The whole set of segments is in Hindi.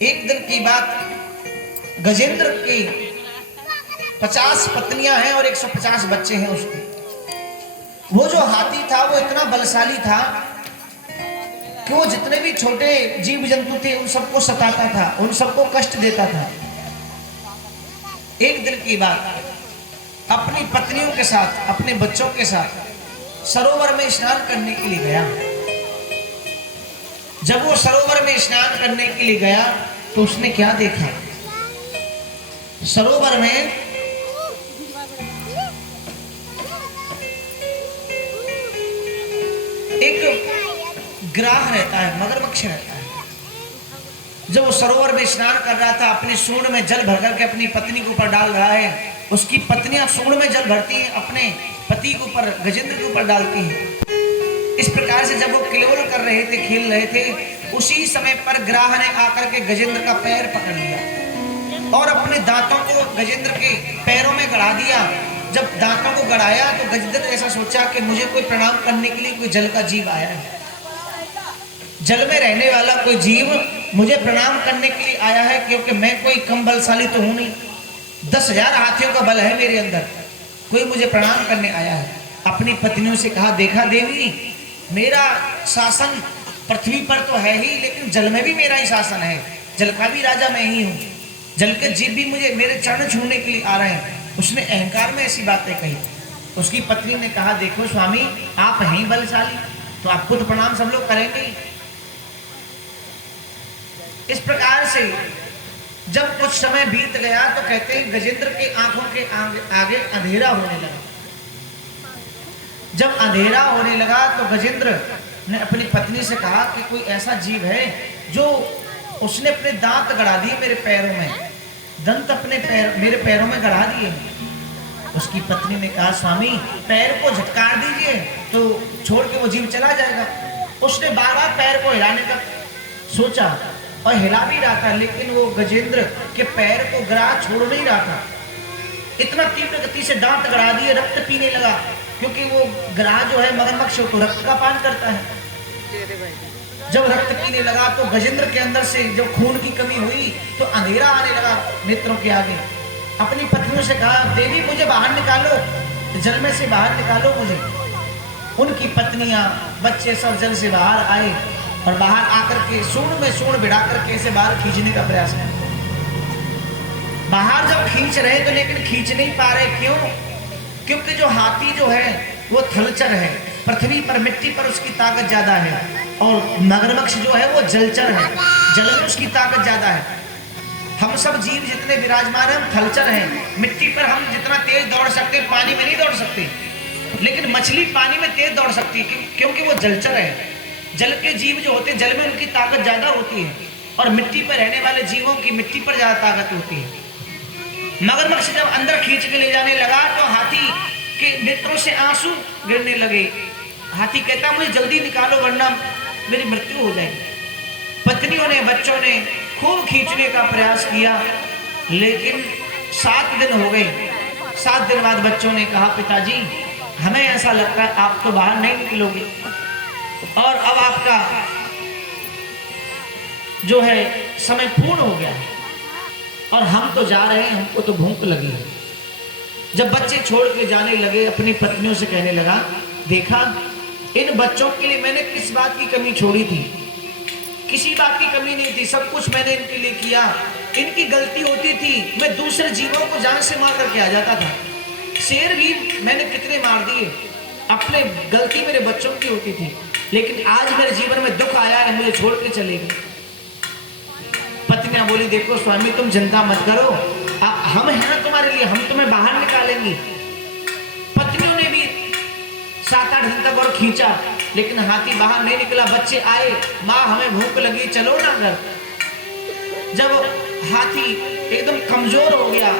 एक दिन की बात, गजेंद्र की 50 पत्नियां हैं और 150 बच्चे हैं उसके। वो जो हाथी था वो इतना बलशाली था कि वो जितने भी छोटे जीव जंतु थे उन सबको सताता था, उन सबको कष्ट देता था। एक दिन की बात, अपनी पत्नियों के साथ, अपने बच्चों के साथ सरोवर में स्नान करने के लिए गया। जब वो सरोवर में स्नान करने के लिए गया तो उसने क्या देखा? सरोवर में एक ग्राह रहता है, मगरमच्छ रहता है। जब वो सरोवर में स्नान कर रहा था, अपनी सूंड में जल भर करके अपनी पत्नी के ऊपर डाल रहा है। उसकी पत्नियां सूंड में जल भरती हैं, अपने पति के ऊपर, गजेंद्र के ऊपर डालती हैं। इस प्रकार से जब वो किलोल कर रहे थे, खेल रहे थे, उसी समय पर ग्राह ने आकर के गजेंद्र का पैर पकड़ लिया और अपने दांतों को गजेंद्र के पैरों में गड़ा दिया। जब दांतों को गड़ाया तो गजेंद्र ने ऐसा सोचा कि मुझे कोई प्रणाम करने के लिए कोई जल का जीव आया है, जल में रहने वाला कोई जीव मुझे प्रणाम करने के लिए आया है, क्योंकि मैं कोई कम बलशाली तो हूं नहीं। 10,000 हाथियों का बल है मेरे अंदर, कोई मुझे प्रणाम करने आया है। अपनी पत्नियों से कहा, देखा देवी, मेरा शासन पृथ्वी पर तो है ही, लेकिन जल में भी मेरा ही शासन है, जल का भी राजा मैं ही हूँ, जल के जीव भी मुझे मेरे चरण छूने के लिए आ रहे हैं। उसने अहंकार में ऐसी बातें कही। उसकी पत्नी ने कहा, देखो स्वामी, आप हैं बलशाली तो आपको तो प्रणाम सब लोग करेंगे ही। इस प्रकार से जब कुछ समय बीत गया तो कहते हैं गजेंद्र के आंखों के आगे अंधेरा होने लगा। जब अंधेरा होने लगा तो गजेंद्र ने अपनी पत्नी से कहा कि कोई ऐसा जीव है जो, उसने अपने दांत गड़ा दिए मेरे पैरों में, दंत अपने मेरे पैरों में गड़ा दिए। उसकी पत्नी ने कहा, स्वामी पैर को झटकार दीजिए तो छोड़ के वो जीव चला जाएगा। उसने बार बार पैर को हिलाने का सोचा और हिला भी रहा था, लेकिन वो गजेंद्र के पैर को ग्राह छोड़ नहीं रहा था। इतना तीव्र गति से दांत गड़ा दिए, रक्त पीने लगा, क्योंकि वो ग्राह जो है मगरमच्छ तो रक्त का पान करता है। जब रक्त पीने लगा तो गजेंद्र के अंदर से जब खून की कमी हुई तो अंधेरा आने लगा नेत्रों के आगे। अपनी पत्नियों से कहा, देवी मुझे बाहर निकालो, जल में से बाहर निकालो मुझे। उनकी पत्नियां, बच्चे सब जल से बाहर आए और बाहर आकर के सूंड में सूंड भिड़ा करके इसे बाहर खींचने का प्रयास किया। बाहर जब खींच रहे तो लेकिन खींच नहीं पा रहे। क्यों? क्योंकि जो हाथी जो है वो थलचर है, पृथ्वी पर मिट्टी पर उसकी ताकत ज्यादा है, और मगरमच्छ जो है वो जलचर है, जल में उसकी ताकत ज्यादा है। हम सब जीव जितने विराजमान हैं हम थलचर हैं। मिट्टी पर हम जितना तेज दौड़ सकते हैं पानी में नहीं दौड़ सकते, लेकिन मछली पानी में तेज दौड़ सकती है, क्योंकि वो जलचर है। जल के जीव जो होते हैं जल में उनकी ताकत ज्यादा होती है, और मिट्टी पर रहने वाले जीवों की मिट्टी पर ज्यादा ताकत होती है। मगरमच्छ जब अंदर खींच के ले जाने लगा तो हाथी के नेत्रों से आंसू गिरने लगे। हाथी कहता, मुझे जल्दी निकालो वरना मेरी मृत्यु हो जाएगी। पत्नियों ने, बच्चों ने खूब खींचने का प्रयास किया, लेकिन 7 दिन हो गए। 7 दिन बाद बच्चों ने कहा, पिताजी हमें ऐसा लगता है आप तो बाहर नहीं निकलोगे, और अब आपका जो है समय पूर्ण हो गया और हम तो जा रहे हैं, हमको तो भूख लगी है। जब बच्चे छोड़ के जाने लगे, अपनी पत्नियों से कहने लगा, देखा इन बच्चों के लिए मैंने किस बात की कमी छोड़ी थी? किसी बात की कमी नहीं थी, सब कुछ मैंने इनके लिए किया। इनकी गलती होती थी, मैं दूसरे जीवों को जान से मार करके आ जाता था। शेर भी मैंने कितने मार दिए, अपने गलती मेरे बच्चों की होती थी, लेकिन आज मेरे जीवन में दुख आया है, मुझे छोड़ के चले गए। पत्नियां बोली, देखो स्वामी तुम चिंता मत करो, हम हैं ना तुम्हारे लिए, हम तुम्हें बाहर निकालेंगे। पत्नियों ने भी 7-8 दिन तक और खींचा, लेकिन हाथी बाहर नहीं निकला। बच्चे आए, माँ हमें भूख लगी, चलो ना घर। जब हाथी एकदम कमजोर हो गया,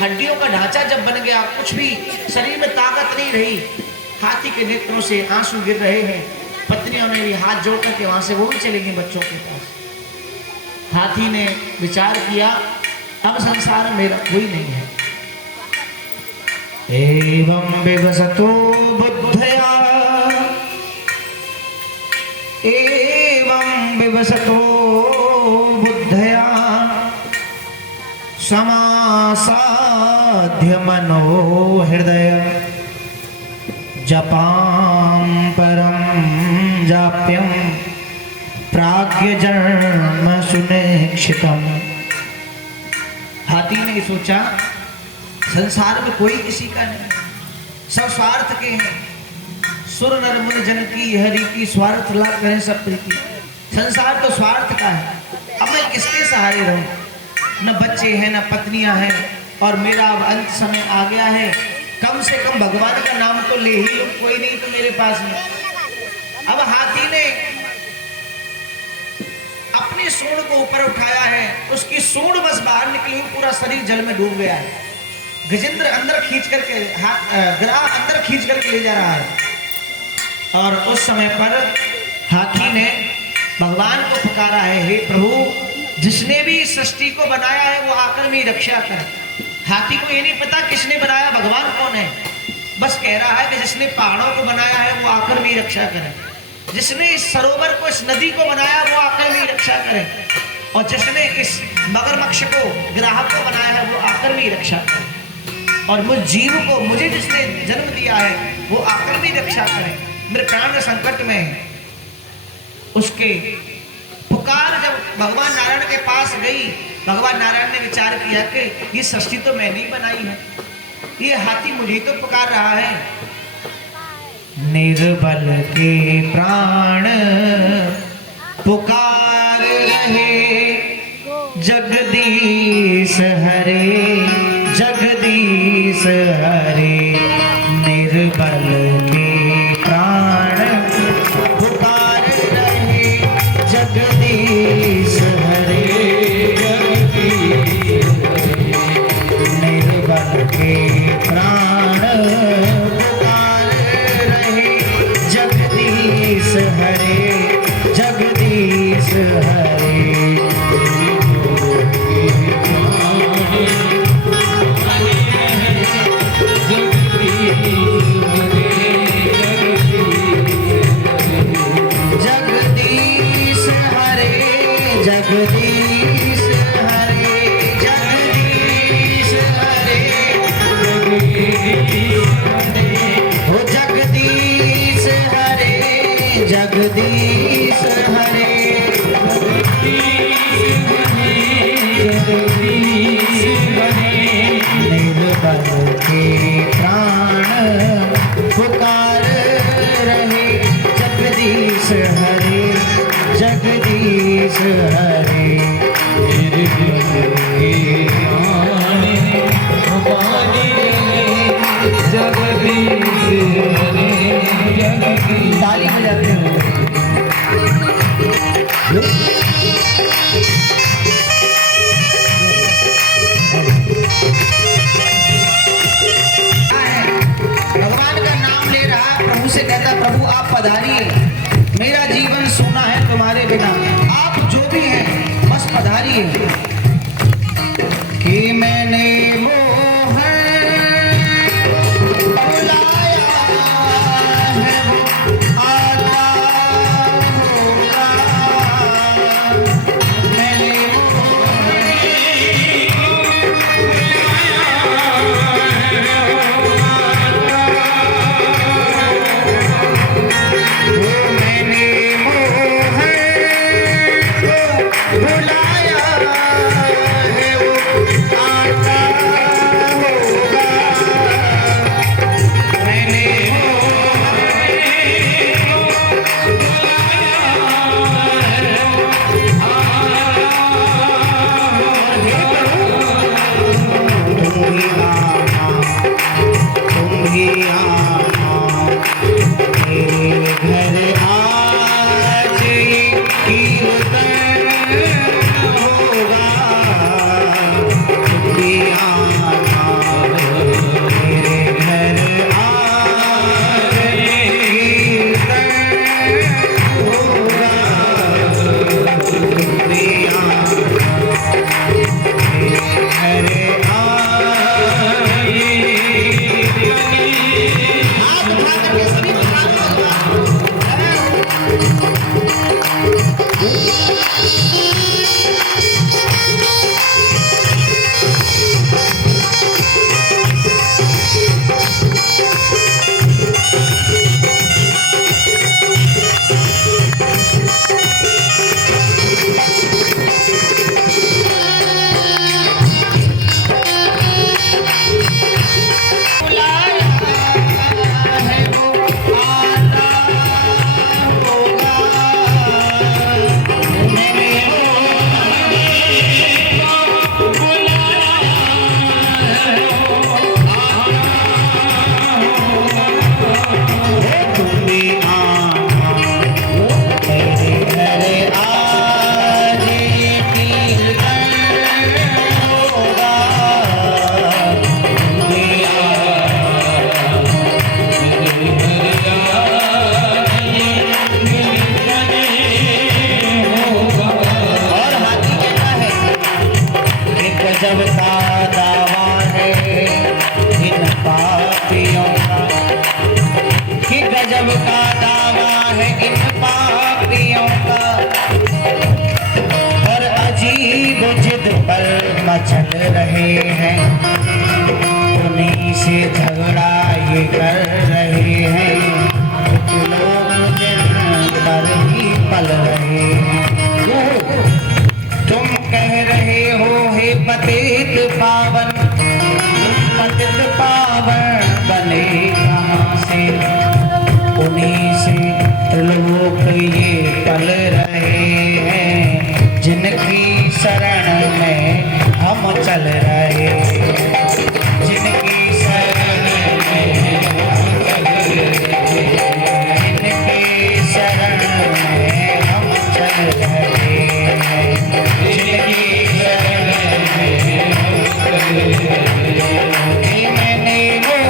हड्डियों का ढांचा जब बन गया, कुछ भी शरीर में ताकत नहीं रही, हाथी के नेत्रों से आंसू गिर रहे हैं। पत्नियों ने भी हाथ जोड़ करके वहां से वो भी चली गई बच्चों के पास। हाथी ने विचार किया, अब संसार मेरा कोई नहीं है। एवं विवसतो बुद्धया, एवं विवसतो बुद्धया समासाध्य मनोहृदय जपाम परम जाप्यम प्राज्ञ जन्म सुनिश्चितम। हाथी ने सोचा संसार में कोई किसी का नहीं, सब स्वार्थ के हैं। सुर नर मुनि जन की हरि की स्वार्थ लाभ करें सब प्रीति। संसार तो स्वार्थ का है, अब मैं किसके सहारे रहूं? न बच्चे हैं न पत्नियां हैं, और मेरा अब अंत समय आ गया है। कम से कम भगवान का नाम तो ले ही लूं, कोई नहीं तो मेरे पास में। अब हाथी ने अपनी सूंड को ऊपर उठाया है, उसकी सूंड बस बाहर निकली, पूरा शरीर जल में डूब गया है। गजेंद्र अंदर खींच करके ग्राह अंदर खींच करके ले जा रहा है। और उस समय पर हाथी ने भगवान को पुकारा है, हे प्रभु, जिसने भी इस सृष्टि को बनाया है वो आकर मेरी रक्षा करे। हाथी को ये नहीं पता किसने बनाया, भगवान कौन है, बस कह रहा है कि जिसने पहाड़ों को बनाया है वो आकर मेरी रक्षा करे, जिसने इस सरोवर को, इस नदी को बनाया वो आकर मेरी रक्षा करे, और जिसने इस मगरमच्छ को, ग्राहक को बनाया है वो आकर मेरी रक्षा करे, और मुझ जीव को, मुझे जिसने जन्म दिया है वो आकर मेरी रक्षा करे। मेरे प्राण संकट में है। उसके पुकार जब भगवान नारायण के पास गई, भगवान नारायण ने विचार किया कि ये सृष्टि तो मैंने ही बनाई है, ये हाथी मुझे तो पुकार रहा है। निर्बल के प्राण पुकार रहे, जगदीश हरे जगदीश हरे। निर्बल के प्राण पुकार रहे, जगदीश हरे जगदीश हरे। निर्बल के प्राण पुकार रहे, जगदीश हरे जगदीश हरे। जगदीश हरे जगदीश हरे जगदीश हरे हो जगदीश हरे जगदीश हरे। निर्बल के प्राण पुकार रहे, जगदीश हरे जगदीश हरे। निर्बल के प्राण पुकार रहे, जगदीश हरे जगदीश। ताली बजाते हैं। भगवान का नाम ले रहा, प्रभु से कहता, प्रभु आप पधारिए, मेरा जीवन सूना है तुम्हारे बिना, आप जो भी हैं बस पधारिए। कि मैंने मोहन बुलाया है वो आता होगा, मैंने बुलाया गजब का दावा है इन पापियों का, कि गजब का दावा है इन पापियों का, और अजीब जिद पर मचल रहे हैं, उन्हीं से झगड़ा ये कर रहे हैं, कुछ लोग जिन पर ही पल रहे हैं। तुम कह रहे हो हे पतित पावन, पतित पावन बने कहाँ से, उन्हीं से लोग ये पल रहे हैं, जिनकी शरण में हम चल रहे हैं, जिनकी शरण में हम चल रहे हैं, जिनकी शरण में हम चल रहे हैं, जिनकी शरण में हम चल रहे हैं। मैंने वो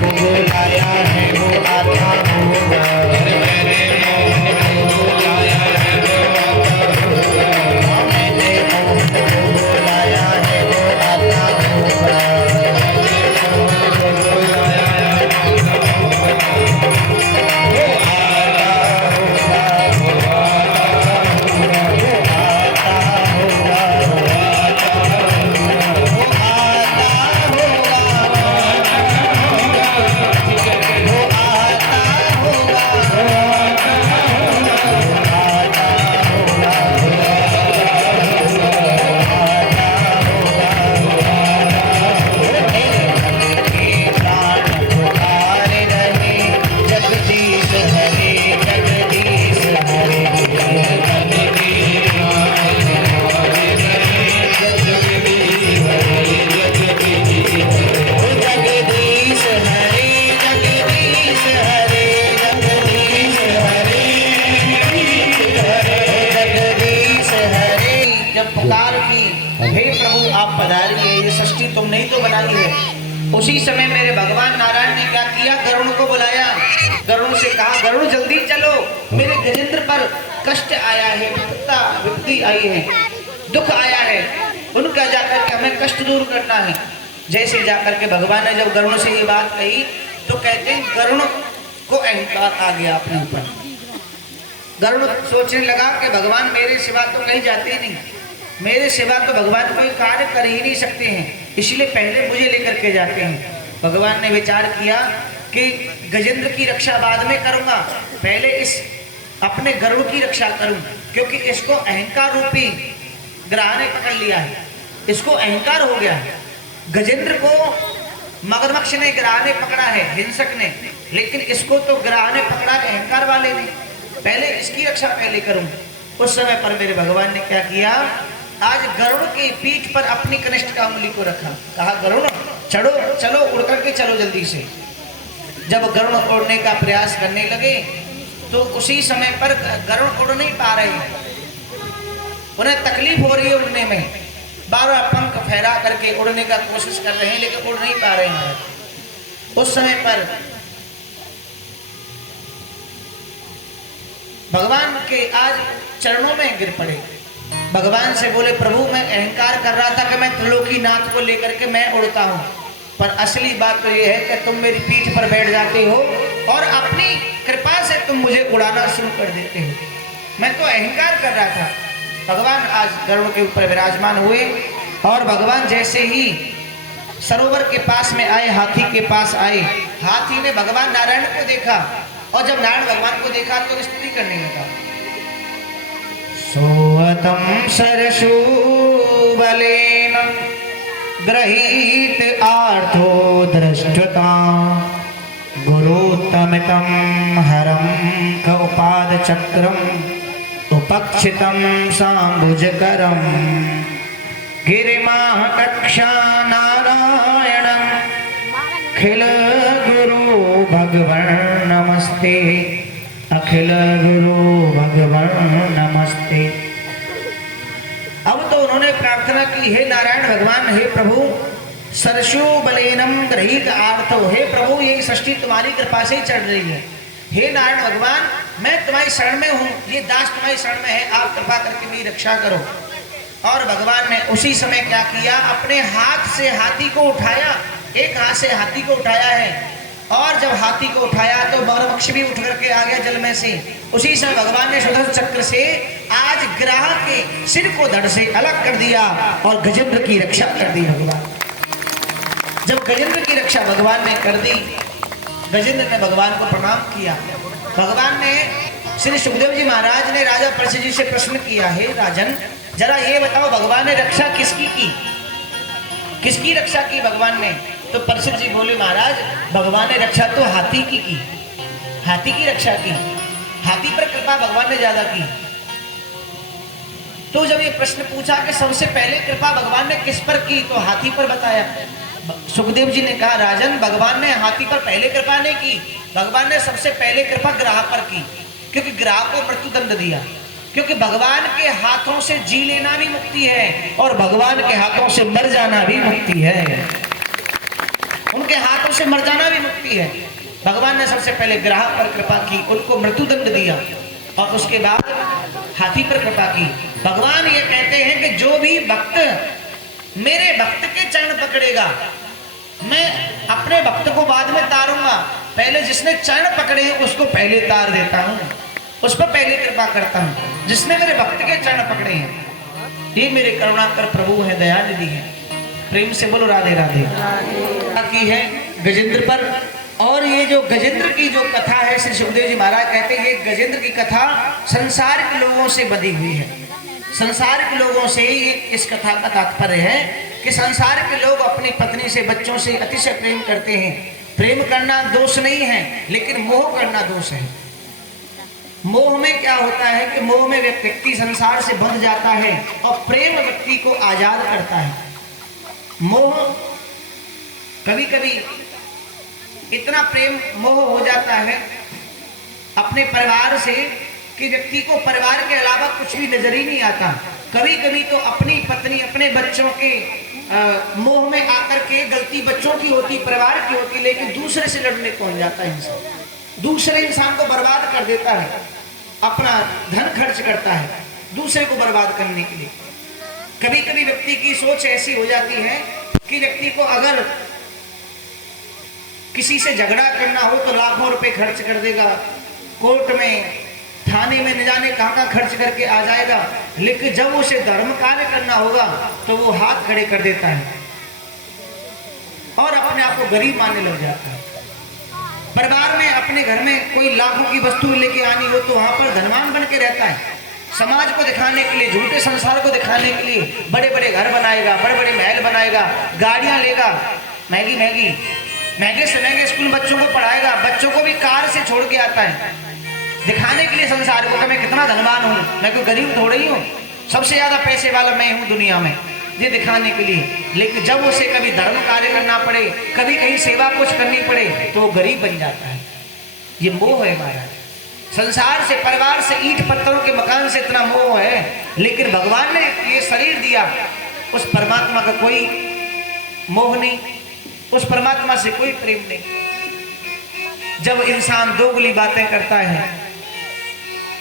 बुलाया है, वो आता होगा, तुमने ही तो बनाई है। उसी समय मेरे भगवान नारायण ने क्या किया, गरुड़ को बुलाया, गरुड़ से कहा गरुड़ जल्दी चलो, मेरे गजेंद्र पर कष्ट आया है, विपत्ति आई है, दुख आया है, उनका जाकर के हमें कष्ट दूर करना है। जैसे जाकर के भगवान ने जब गरुड़ से ये बात कही तो कहते हैं गरुड़ को अहंकार आ गया अपने ऊपर। गरुड़ सोचने लगा कि भगवान मेरे सिवा तो कहीं जाते नहीं, मेरे सिवा तो भगवान कोई कार्य कर ही नहीं सकते हैं, इसलिए पहले मुझे लेकर के जाते हैं। भगवान ने विचार किया कि गजेंद्र की रक्षा बाद में करूंगा, पहले इस अपने गरुड़ की रक्षा करूं, क्योंकि इसको अहंकार रूपी ग्रह ने पकड़ लिया है, इसको अहंकार हो गया है। गजेंद्र को मगरमच्छ ने ग्रह ने पकड़ा है, हिंसक ने, लेकिन इसको तो ग्रह ने पकड़ा अहंकार वाले ने, पहले इसकी रक्षा पहले करूं। उस समय पर मेरे भगवान ने क्या किया, आज गरुड़ की पीठ पर अपनी कनिष्ठ का उंगली को रखा, कहा गरुड़ चढ़ो, चलो उड़ करके चलो जल्दी से। जब गरुड़ उड़ने का प्रयास करने लगे तो उसी समय पर गरुड़ उड़ नहीं पा रहे, उन्हें तकलीफ हो रही है उड़ने में, बार-बार पंख फहरा करके उड़ने का कोशिश कर रहे हैं लेकिन उड़ नहीं पा रहे हैं। उस समय पर भगवान के आज चरणों में गिर पड़े, भगवान से बोले प्रभु मैं अहंकार कर रहा था कि मैं त्रिलोकीनाथ को लेकर के मैं उड़ता हूँ, पर असली बात तो ये है कि तुम मेरी पीठ पर बैठ जाते हो और अपनी कृपा से तुम मुझे उड़ाना शुरू कर देते हो, मैं तो अहंकार कर रहा था। भगवान आज गरुड़ के ऊपर विराजमान हुए और भगवान जैसे ही सरोवर के पास में आए, हाथी के पास आए, हाथी ने भगवान नारायण को देखा और जब नारायण भगवान को देखा तो स्तुति करने लगा, सोअतम सरशूबलेन गृहीत आर्थो दृष्टता गुरुतमितं हरं कौपाद चक्रम उपक्षितं साम्बुजकरं गिरिमाह कक्षा नारायण अखिल गुरु भगवान नमस्ते, अखिल गुरु भगवान नमस्ते। अब तो उन्होंने प्रार्थना की, हे नारायण भगवान, हे प्रभु सरसु बलेनम ग्रहीत आर्थ, हे प्रभु ये सृष्टि तुम्हारी कृपा से ही चढ़ रही है। हे नारायण भगवान, मैं तुम्हारी शरण में हूँ, ये दास तुम्हारी शरण में है, आप कृपा करके मेरी रक्षा करो। और भगवान ने उसी समय क्या किया, अपने हाथ से हाथी को उठाया, एक हाथ से हाथी को उठाया है। और जब हाथी को उठाया तो मगरमच्छ भी उठ करके आ गया जल में से। उसी समय भगवान ने सुदर्शन चक्र से आज ग्राह के सिर को धड़ से अलग कर दिया और गजेंद्र की रक्षा कर दी भगवान। जब गजेंद्र की रक्षा भगवान ने कर दी, गजेंद्र ने भगवान को प्रणाम किया। भगवान ने श्री सुखदेव जी महाराज ने राजा परीक्षित जी से प्रश्न किया, हे राजन जरा ये बताओ भगवान ने रक्षा किसकी की, किसकी रक्षा की भगवान ने? तो परीक्षित जी बोले, महाराज भगवान ने रक्षा तो हाथी की, हाथी की रक्षा की, हाथी पर कृपा भगवान ने ज्यादा की। तो जब ये प्रश्न पूछा कि सबसे पहले कृपा भगवान ने किस पर की, तो हाथी पर बताया। सुखदेव जी ने कहा, राजन भगवान ने हाथी पर पहले कृपा नहीं की, भगवान ने सबसे पहले कृपा ग्राह पर की, क्योंकि ग्राह को मृत्यु दंड दिया। क्योंकि भगवान के हाथों से जी लेना भी मुक्ति है और भगवान के हाथों से मर जाना भी मुक्ति है, उनके हाथों से मर जाना भी मुक्ति है। भगवान ने सबसे पहले ग्राह पर कृपा की, उनको मृत्यु दंड दिया और उसके बाद हाथी पर कृपा की। भगवान ये कहते हैं कि जो भी भक्त मेरे भक्त के चरण पकड़ेगा, मैं अपने भक्त को बाद में तारूंगा, पहले जिसने चरण पकड़े हैं उसको पहले तार देता हूं, उस पर पहले कृपा करता हूं। जिसने मेरे भक्त के चरण पकड़े हैं, ये मेरे करुणाकर प्रभु है, दयानिधि है। प्रेम से बोलो राधे राधे। की है गजेंद्र पर। और ये जो गजेंद्र की जो कथा है, श्री सुखदेव जी महाराज कहते हैं, ये गजेंद्र की कथा संसार के लोगों से बंधी हुई है। संसार के लोगों से ये इस कथा का तात्पर्य है कि संसार के लोग अपनी पत्नी से, बच्चों से अतिशय प्रेम करते हैं। प्रेम करना दोष नहीं है, लेकिन मोह करना दोष है। मोह में क्या होता है कि मोह में व्यक्ति संसार से बंध जाता है और प्रेम व्यक्ति को आजाद करता है। मोह कभी कभी इतना प्रेम मोह हो जाता है अपने परिवार से कि व्यक्ति को परिवार के अलावा कुछ भी नजर ही नहीं आता। कभी कभी तो अपनी पत्नी, अपने बच्चों के मोह में आकर के गलती बच्चों की होती, परिवार की होती, लेकिन दूसरे से लड़ने पहुंच जाता है इंसान, दूसरे इंसान को बर्बाद कर देता है, अपना धन खर्च करता है दूसरे को बर्बाद करने के लिए। कभी कभी व्यक्ति की सोच ऐसी हो जाती है कि व्यक्ति को अगर किसी से झगड़ा करना हो तो लाखों रुपए खर्च कर देगा, कोर्ट में, थाने में न जाने कहाँ खर्च करके आ जाएगा, लेकिन जब उसे धर्म कार्य करना होगा तो वो हाथ खड़े कर देता है और अपने आप को गरीब मानने लग जाता है। परिवार में, अपने घर में कोई लाखों की वस्तु लेके आनी हो तो वहां पर धनवान बन के रहता है। समाज को दिखाने के लिए, झूठे संसार को दिखाने के लिए बड़े बड़े घर बनाएगा, बड़े बड़े महल बनाएगा, गाड़ियां लेगा, महंगी महंगी, महंगे से महंगे स्कूल बच्चों को पढ़ाएगा, बच्चों को भी कार से छोड़ के आता है दिखाने के लिए संसार को कि मैं कितना धनवान हूँ, मैं कोई गरीब थोड़ा ही हूँ, सबसे ज्यादा पैसे वाला मैं हूँ दुनिया में, ये दिखाने के लिए। लेकिन जब उसे कभी धर्म कार्य करना पड़े, कभी कहीं सेवा कुछ करनी पड़े तो वो गरीब बन जाता है। ये मोह है महाराज, संसार से, परिवार से, ईंट पत्थरों के मकान से इतना मोह है। लेकिन भगवान ने ये शरीर दिया, उस परमात्मा का कोई मोह नहीं, उस परमात्मा से कोई प्रेम नहीं। जब इंसान दोगली बातें करता है,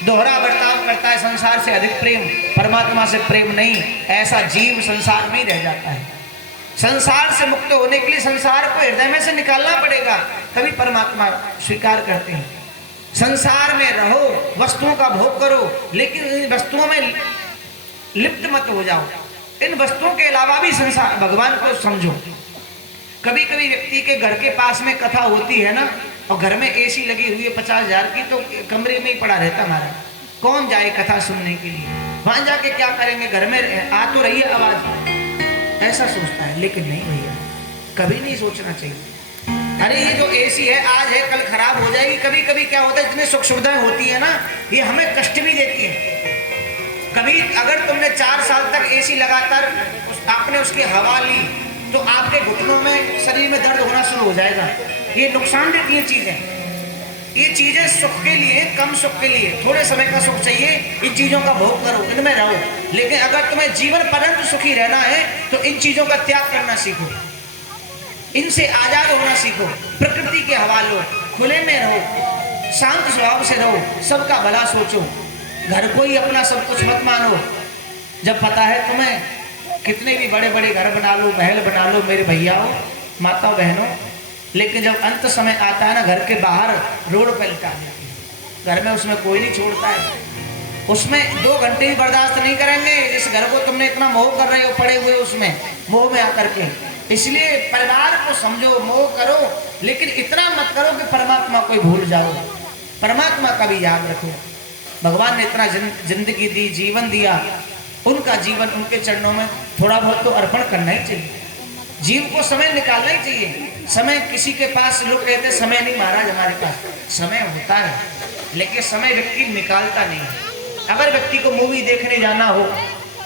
दोहरा बर्ताव करता है, संसार से अधिक प्रेम, परमात्मा से प्रेम नहीं, ऐसा जीव संसार में ही रह जाता है। संसार से मुक्त होने के लिए संसार को हृदय में से निकालना पड़ेगा, तभी परमात्मा स्वीकार करते हैं। संसार में रहो, वस्तुओं का भोग करो, लेकिन इन वस्तुओं में लिप्त मत हो जाओ। इन वस्तुओं के अलावा भी संसार, भगवान को समझो। कभी कभी व्यक्ति के घर के पास में कथा होती है ना, और घर में एसी लगी हुई है 50,000 की, तो कमरे में ही पड़ा रहता हमारा, कौन जाए कथा सुनने के लिए, वहां जाके क्या करेंगे, घर में आ तो रही है आवाज, ऐसा सोचता है। लेकिन नहीं भैया, कभी नहीं सोचना चाहिए। अरे ये जो एसी है, आज है कल खराब हो जाएगी। कभी कभी क्या होता है, जितनी सुख सुविधाएं होती है ना, ये हमें कष्ट भी देती है। कभी अगर तुमने 4 साल तक एसी लगातार आपने उसकी हवा ली तो आपके घुटनों में, शरीर में दर्द होना शुरू हो जाएगा। ये नुकसान देती है चीजें। ये चीजें सुख के लिए, कम सुख के लिए, थोड़े समय का सुख चाहिए, इन चीजों का भोग करो, इनमें रहो। लेकिन अगर तुम्हें जीवन पर्यंत सुखी रहना है तो इन चीजों का त्याग करना सीखो, इनसे आजाद होना सीखो, प्रकृति के हवाले लो, खुले में रहो, शांत स्वभाव से रहो, सबका भला सोचो, घर को ही अपना सब कुछ मत मानो। जब पता है तुम्हें, कितने भी बड़े बड़े घर बना लो, महल बना लो मेरे भैयाओं, माता बहनों, लेकिन जब अंत समय आता है ना, घर के बाहर रोड पर लिटा देते, घर में उसमें कोई नहीं छोड़ता है। उसमें 2 घंटे भी बर्दाश्त नहीं करेंगे जिस घर को तुमने इतना मोह कर रहे हो, पड़े हुए उसमें मोह में आकर के। इसलिए परिवार को समझो, मोह करो, लेकिन इतना मत करो कि परमात्मा को भूल जाओ। परमात्मा का भी याद रखो। भगवान ने इतना जिंदगी दी, जीवन दिया, उनका जीवन उनके चरणों में थोड़ा बहुत तो अर्पण करना ही चाहिए। जीव को समय निकालना ही चाहिए। समय किसी के पास, लोग कहते समय नहीं महाराज हमारे पास, समय होता है, लेकिन समय व्यक्ति निकालता नहीं है। अगर व्यक्ति को मूवी देखने जाना हो,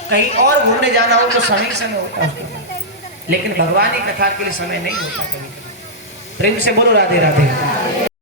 कहीं और घूमने जाना हो तो समय होता है उसके पास, लेकिन भगवान की कथा के लिए समय नहीं होता कभी। प्रेम से बोलो राधे राधे।